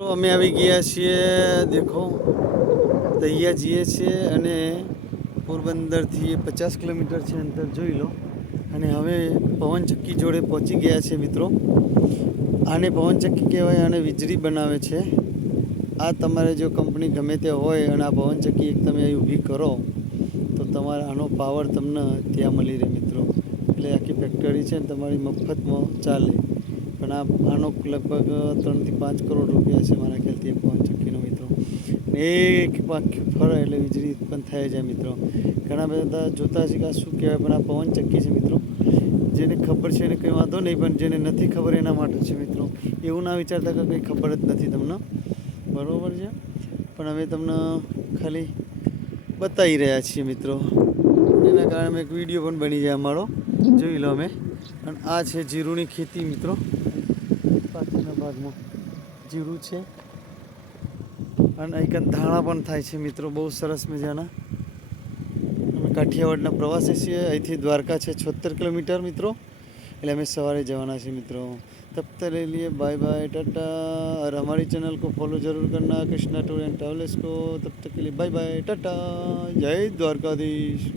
તો અમે આવી ગયા છીએ દેખો દહિયા જઈએ છીએ અને પોરબંદરથી 50 કિલોમીટર છે અંતર જોઈ લો અને હવે પવનચક્કી જોડે પહોંચી ગયા છે મિત્રો. આને પવનચક્કી કહેવાય અને વીજળી બનાવે છે. આ તમારે જો કંપની ગમે તે હોય અને આ પવનચક્કી એક તમે અહીં ઊભી કરો તો તમારે આનો પાવર તમને ત્યાં મળી રહે મિત્રો. એટલે આખી ફેક્ટરી છે ને તમારી મફતમાં ચાલે. પણ આનો લગભગ 3 થી 5 કરોડ રૂપિયા છે મારા ખ્યાલથી એક પવનચક્કીનો મિત્રો. એક આખી ફરે એટલે વીજળી ઉત્પન્ન થઈ જાય મિત્રો. ઘણા બધા જોતા છે કે આ શું કહેવાય, પણ આ પવનચક્કી છે મિત્રો. જેને ખબર છે એને કંઈ વાંધો નહીં, પણ જેને નથી ખબર એના માટે છે મિત્રો. એવું ના વિચારતા કે કંઈ ખબર જ નથી તમને, બરાબર છે. પણ અમે તમને ખાલી બતાવી રહ્યા છીએ મિત્રો. એના કારણે અમે એક વિડીયો પણ બની જાય અમારો, જોઈ લો અમે. અને આ છે જીરુની ખેતી મિત્રો. પાછળના ભાગમાં જીરું છે અને અહીં ધાણા પણ થાય છે મિત્રો, બહુ સરસ મજાના. અમે કાઠિયાવાડના પ્રવાસે છીએ. અહીંથી દ્વારકા છે 76 કિલોમીટર મિત્રો. એટલે અમે સવારે જવાના છીએ મિત્રો. तब तक ले लिए बाय बाय टाटा. और हमारी चैनल को फॉलो जरूर करना, कृष्णा टूर एंड ट्रैवल्स को. तब तक के लिए बाय बाय टाटा. जय द्वारकाधीश.